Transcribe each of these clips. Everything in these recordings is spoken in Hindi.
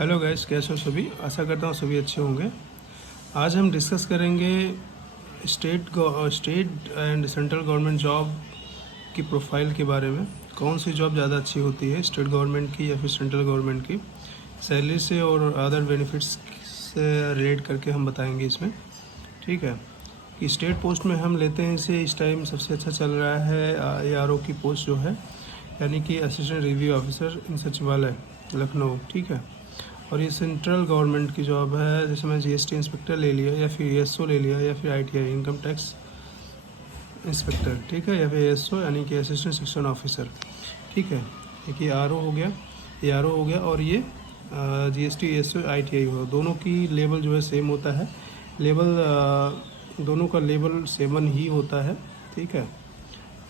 हेलो गाइस, कैसे हो सभी। आशा करता हूँ सभी अच्छे होंगे। आज हम डिस्कस करेंगे state and central government job की प्रोफाइल के बारे में। कौन सी जॉब ज़्यादा अच्छी होती है, स्टेट गवर्नमेंट की या फिर सेंट्रल गवर्नमेंट की, सैलरी से और अदर बेनिफिट्स से रिलेट करके हम बताएंगे इसमें। ठीक है कि स्टेट पोस्ट में हम लेते हैं इसे, इस टाइम सबसे अच्छा चल रहा है ARO की पोस्ट जो है, यानी कि असिस्टेंट रिव्यू ऑफिसर इन सचिवालय लखनऊ। ठीक है। और ये सेंट्रल गवर्नमेंट की जॉब है, जैसे मैं GST इंस्पेक्टर ले लिया या फिर ESO ले लिया या फिर ITI इनकम टैक्स इंस्पेक्टर। ठीक है, या फिर ESO यानी कि असिस्टेंट सेक्शन ऑफिसर। ठीक है, एक ये RO हो गया, ये RO हो गया, और ये GST ESO ITI हो, दोनों की लेवल जो है सेम होता है। लेवल दोनों का लेवल 7 ही होता है। ठीक है,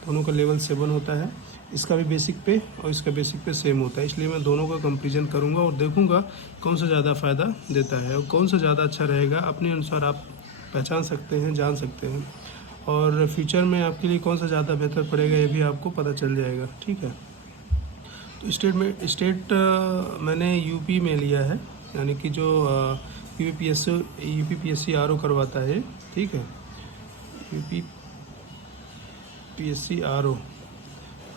दोनों का लेवल 7 होता है। इसका भी बेसिक पे और इसका बेसिक पे सेम होता है, इसलिए मैं दोनों का कंपैरिजन करूंगा और देखूंगा कौन सा ज़्यादा फ़ायदा देता है और कौन सा ज़्यादा अच्छा रहेगा। अपने अनुसार आप पहचान सकते हैं, जान सकते हैं, और फ्यूचर में आपके लिए कौन सा ज़्यादा बेहतर पड़ेगा ये भी आपको पता चल जाएगा। ठीक है, तो स्टेट मैंने यूपी में लिया है, यानी कि जो यूपी PSC RO करवाता है। ठीक है, यूपी PSC RO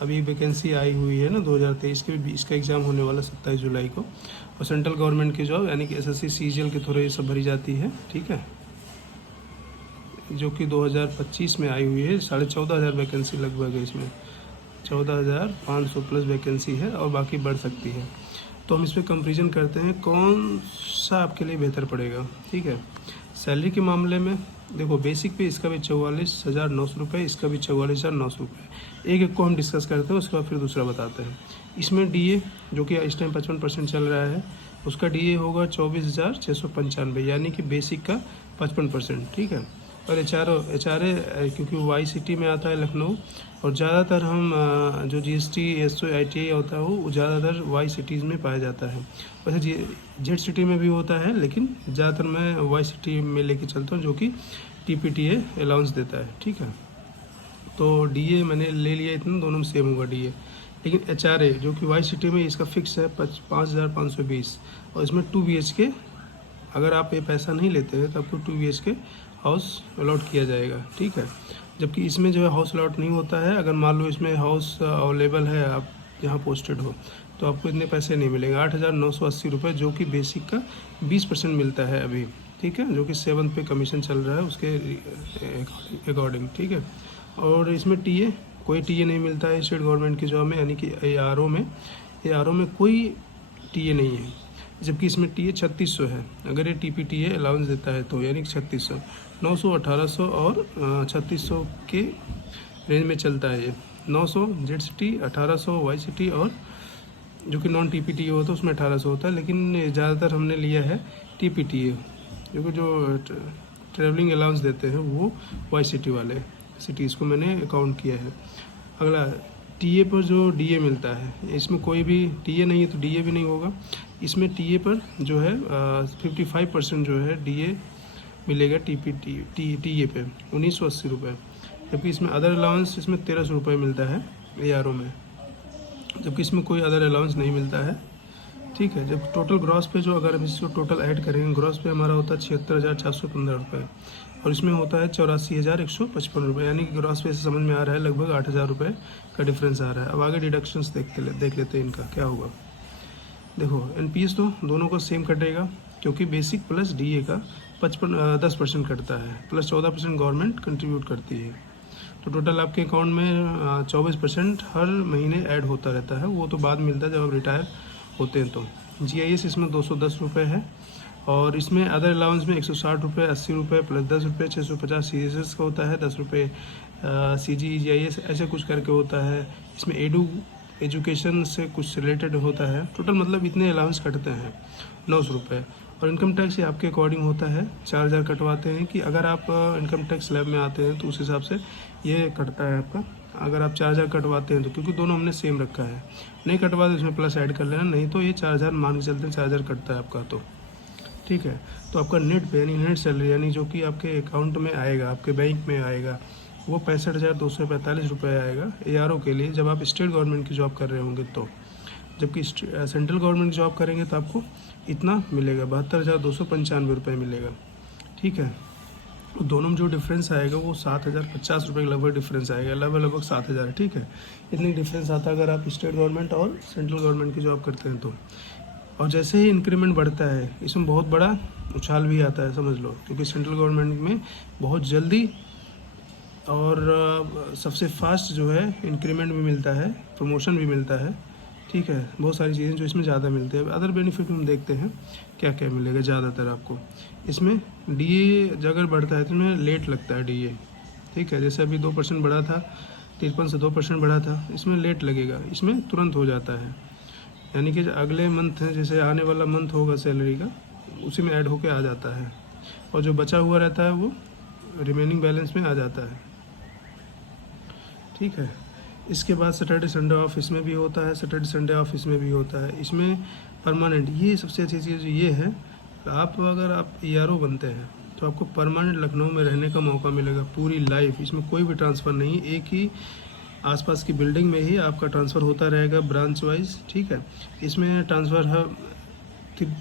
अभी वैकेंसी आई हुई है ना 2023 के, इसका एग्ज़ाम होने वाला 27 जुलाई को। और सेंट्रल गवर्नमेंट की जॉब यानी कि SSC CGL के थ्रू ये सब भरी जाती है। ठीक है, जो कि 2025 में आई हुई है। 14,500 वैकेंसी लगभग है इसमें, 14,500 प्लस वैकेंसी है और बाकी बढ़ सकती है। तो हम इस पर कंपेरिजन करते हैं कौन सा आपके लिए बेहतर पड़ेगा। ठीक है, सैलरी के मामले में देखो, बेसिक पे इसका भी 44,900 रुपये, इसका भी 44,900 रुपये। एक एक को हम डिस्कस करते हैं, उसके बाद फिर दूसरा बताते हैं। इसमें DA जो कि इस टाइम 55% चल रहा है, उसका DA होगा 24,695, यानी कि बेसिक का 55%। ठीक है, और HRA क्योंकि YCT में आता है लखनऊ, और ज़्यादातर हम जो GST ESO ITI होता है वो ज़्यादातर YCTs में पाया जाता है। वैसे ZCT में भी होता है, लेकिन ज़्यादातर मैं YCT में लेके चलता हूँ, जो कि TPTA अलाउंस देता है। ठीक है, तो DA मैंने ले लिया, इतना दोनों में सेम होगा DA। लेकिन HRA जो कि YCT में, इसका फिक्स है 5,520, और इसमें 2 BHK, अगर आप ये पैसा नहीं लेते हैं तो आपको 2 BHK हाउस अलॉट किया जाएगा। ठीक है, जबकि इसमें जो है हाउस अलॉट नहीं होता है। अगर मान लो इसमें हाउस अवेलेबल है, आप यहाँ पोस्टेड हो, तो आपको इतने पैसे नहीं मिलेंगे। 8,980 रुपये, जो कि बेसिक का 20% मिलता है अभी। ठीक है, जो कि 7 पे कमीशन चल रहा है उसके अकॉर्डिंग। ठीक है, और इसमें TA कोई TA नहीं मिलता है स्टेट गवर्नमेंट की जॉब में, यानी कि ARO में कोई TA नहीं है, जबकि इसमें TA 3600 है। अगर ये TPTA अलाउंस देता है तो, यानी कि 3600, 900, 1800 और 3600 के रेंज में चलता है ये। 900 ZCT, 1800 YCT, और जो कि नॉन TPTA होता है उसमें 1800 होता है। लेकिन ज़्यादातर हमने लिया है TPTA, जो कि जो ट्रैवलिंग अलाउंस देते हैं वो YCT वाले सिटीज़ को मैंने अकाउंट किया है। अगला TA पर जो DA मिलता है, इसमें कोई भी TA नहीं है तो DA भी नहीं होगा। इसमें TA पर जो है 55% जो है DA मिलेगा TA पे 1,980 रुपये, जबकि इसमें अदर अलाउंस इसमें 1,300 रुपये मिलता है ARO में, जबकि इसमें कोई अदर अलाउंस नहीं मिलता है। ठीक है, जब टोटल ग्रॉस पे जो, अगर हम इसको टोटल ऐड करेंगे, ग्रॉस पे हमारा होता है 76,415 रुपये, और इसमें होता है 84,155 रुपये, यानी कि ग्रॉस पे से समझ में आ रहा है लगभग 8,000 रुपये का डिफरेंस आ रहा है। अब आगे डिडक्शंस देख लेते हैं इनका क्या होगा। देखो, NPS तो दोनों को सेम कटेगा, क्योंकि बेसिक प्लस DA का 10% कटता है, प्लस 14% गवर्नमेंट कंट्रीब्यूट करती है। तो टोटल आपके अकाउंट में 24% हर महीने ऐड होता रहता है। वो तो बाद में मिलता है जब आप रिटायर होते हैं। तो GIS इसमें 210 रुपये है, और इसमें अदर अलाउंस में 160 रुपये, 80 रुपये, प्लस 10 रुपये, 650 CSS का होता है, 10 रुपये CG GIS ऐसे कुछ करके होता है। इसमें एजुकेशन से कुछ रिलेटेड होता है। टोटल मतलब इतने अलाउंस कटते हैं 900 रुपये। और इनकम टैक्स ये आपके अकॉर्डिंग होता है, 4,000 कटवाते हैं, कि अगर आप इनकम टैक्स स्लैब में आते हैं तो उस हिसाब से ये कटता है आपका। अगर आप 4,000 कटवाते हैं तो, क्योंकि दोनों हमने सेम रखा है, नहीं कटवाते उसमें प्लस ऐड कर लेना, नहीं तो ये 4,000 मान के चलते हैं, 4,000 कटता है आपका। तो ठीक है, तो आपका नेट पे यानी नेट सैलरी, यानी जो कि आपके अकाउंट में आएगा, आपके बैंक में आएगा, वो 65,245 रुपये आएगा ARO के लिए, जब आप स्टेट गवर्नमेंट की जॉब कर रहे होंगे तो। जबकि सेंट्रल गवर्नमेंट की जॉब करेंगे तो आपको इतना मिलेगा, 72,295 रुपये मिलेगा। ठीक है, तो दोनों में जो डिफरेंस आएगा वो 7,050 रुपये के लगभग डिफरेंस आएगा, लगभग 7,000 है। ठीक है, इतनी डिफरेंस आता है अगर आप स्टेट गवर्नमेंट और सेंट्रल गवर्नमेंट की जॉब करते हैं तो। और जैसे ही इंक्रीमेंट बढ़ता है इसमें बहुत बड़ा उछाल भी आता है, समझ लो, क्योंकि सेंट्रल गवर्नमेंट में बहुत जल्दी और सबसे फास्ट जो है इंक्रीमेंट भी मिलता है, प्रमोशन भी मिलता है। ठीक है, बहुत सारी चीज़ें जो इसमें ज़्यादा मिलती है। अदर बेनिफिट हम देखते हैं क्या क्या मिलेगा ज़्यादातर आपको। इसमें डीए अगर बढ़ता है तो इसमें लेट लगता है डीए। ठीक है, जैसे अभी 2% बढ़ा था, 53 से 2% बढ़ा था, इसमें लेट लगेगा, इसमें तुरंत हो जाता है। यानी कि अगले मंथ जैसे आने वाला मंथ होगा सैलरी का, उसी में ऐड होके आ जाता है, और जो बचा हुआ रहता है वो रिमेनिंग बैलेंस में आ जाता है। ठीक है, इसके बाद सैटरडे संडे ऑफ इसमें भी होता है, सैटरडे संडे ऑफ इसमें भी होता है। इसमें परमानेंट, ये सबसे अच्छी चीज़ ये है, आप अगर आप ERO बनते हैं तो आपको परमानेंट लखनऊ में रहने का मौका मिलेगा पूरी लाइफ। इसमें कोई भी ट्रांसफ़र नहीं, एक ही आसपास की बिल्डिंग में ही आपका ट्रांसफ़र होता रहेगा ब्रांच वाइज। ठीक है, इसमें ट्रांसफ़र है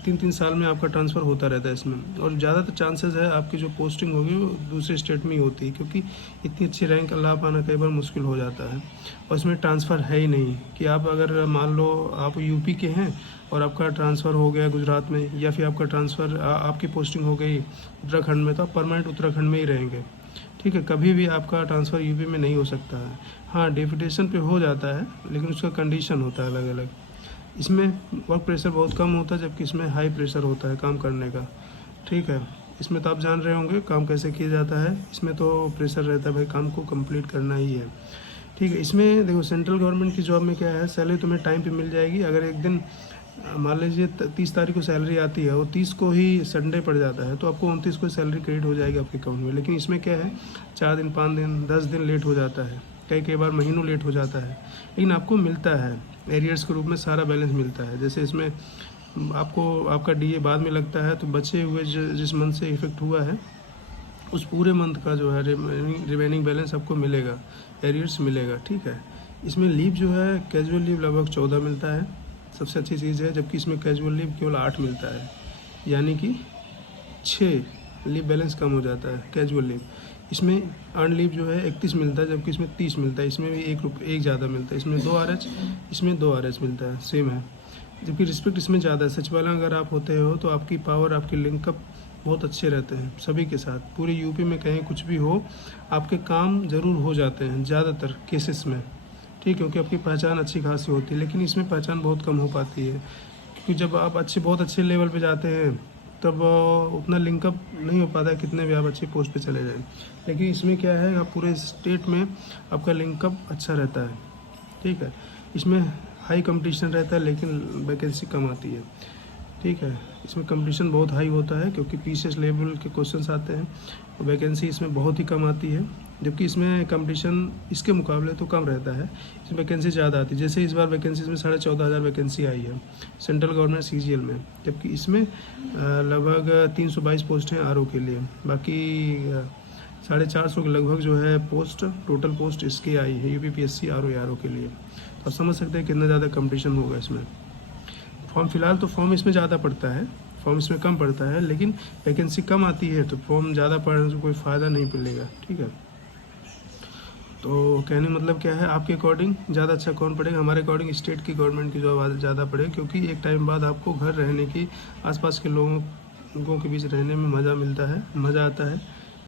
3 साल में आपका ट्रांसफ़र होता रहता है इसमें, और ज़्यादातर चांसेस है आपकी जो पोस्टिंग होगी वो दूसरे स्टेट में ही होती है, क्योंकि इतनी अच्छी रैंक ला पाना कई बार मुश्किल हो जाता है। और इसमें ट्रांसफ़र है ही नहीं कि आप अगर मान लो आप यूपी के हैं और आपका ट्रांसफ़र हो गया गुजरात में, या फिर आपका ट्रांसफ़र आपकी पोस्टिंग हो गई उत्तराखंड में, तो आप परमानेंट उत्तराखंड में ही रहेंगे। ठीक है, कभी भी आपका ट्रांसफ़र यूपी में नहीं हो सकता है। हाँ, डेपुटेशन पे हो जाता है, लेकिन उसका कंडीशन होता है अलग अलग। इसमें वर्क प्रेशर बहुत कम होता है, जबकि इसमें हाई प्रेशर होता है काम करने का। ठीक है, इसमें तो आप जान रहे होंगे काम कैसे किया जाता है। इसमें तो प्रेशर रहता है भाई, काम को कंप्लीट करना ही है। ठीक है, इसमें देखो सेंट्रल गवर्नमेंट की जॉब में क्या है, सैलरी तुम्हें टाइम पे मिल जाएगी। अगर एक दिन मान लीजिए 30 तारीख को सैलरी आती है और 30 को ही संडे पड़ जाता है, तो आपको 29 को सैलरी क्रेडिट हो जाएगी आपके अकाउंट में। लेकिन इसमें क्या है, 4 दिन 5 दिन 10 दिन लेट हो जाता है, कई बार महीनों लेट हो जाता है, लेकिन आपको मिलता है एरियर्स के रूप में, सारा बैलेंस मिलता है। जैसे इसमें आपको आपका डीए बाद में लगता है, तो बचे हुए जिस मंथ से इफेक्ट हुआ है उस पूरे मंथ का जो है रिमेनिंग बैलेंस आपको मिलेगा, एरियर्स मिलेगा। ठीक है, इसमें लीव जो है कैजुअल लीव लगभग 14 मिलता है, सबसे अच्छी चीज़ है, जबकि इसमें कैजुअल लीव केवल 8 मिलता है, यानी कि 6 लीव बैलेंस कम हो जाता है कैजुअल लीव। इसमें अर्न लीव जो है 31 मिलता है, जबकि इसमें 30 मिलता है, इसमें भी एक ज़्यादा मिलता है, इसमें 2 RH, इसमें 2 RH मिलता है, सेम है। जबकि रिस्पेक्ट इसमें ज़्यादा है। सचिवालय अगर आप होते हो तो आपकी पावर, आपकी लिंकअप बहुत अच्छे रहते हैं सभी के साथ। पूरे यूपी में कहीं कुछ भी हो, आपके काम ज़रूर हो जाते हैं ज़्यादातर केसेस में। ठीक, क्योंकि आपकी पहचान अच्छी खासी होती है, लेकिन इसमें पहचान बहुत कम हो पाती है, क्योंकि जब आप बहुत अच्छे लेवल पे जाते हैं तब उतना लिंकअप नहीं हो पाता है, कितने भी आप अच्छी पोस्ट पे चले जाएं। लेकिन इसमें क्या है, आप पूरे स्टेट में आपका लिंकअप अच्छा रहता है। ठीक है, इसमें हाई कंपटीशन रहता है, लेकिन वैकेंसी कम आती है। ठीक है, इसमें कंपटीशन बहुत हाई होता है, क्योंकि PCS लेवल के क्वेश्चंस आते हैं, और वैकेंसी इसमें बहुत ही कम आती है। जबकि इसमें कंपटीशन इसके मुकाबले तो कम रहता है, इसमें वैकेंसी ज़्यादा आती है। जैसे इस बार वैकेंसी में 14,500 वैकेंसी आई है सेंट्रल गवर्नमेंट CGL में, जबकि इसमें लगभग 322 पोस्ट हैं RO के लिए। बाकी 450 के लगभग जो है पोस्ट, टोटल पोस्ट इसकी आई है UPPSC RO के लिए। तो आप समझ सकते हैं कितना ज़्यादा कंपटीशन होगा इसमें। फॉर्म फिलहाल तो फॉर्म इसमें ज़्यादा पड़ता है, फॉर्म इसमें कम पड़ता है, लेकिन वैकेंसी कम आती है तो फॉर्म ज़्यादा पड़ने से कोई फ़ायदा नहीं मिलेगा। ठीक है, तो कहने मतलब क्या है, आपके अकॉर्डिंग ज़्यादा अच्छा कौन पड़ेगा? हमारे अकॉर्डिंग स्टेट की गवर्नमेंट की जॉब ज़्यादा पड़ेगी, क्योंकि एक टाइम बाद आपको घर रहने की, आसपास के लोगों के बीच रहने में मज़ा मिलता है, मज़ा आता है।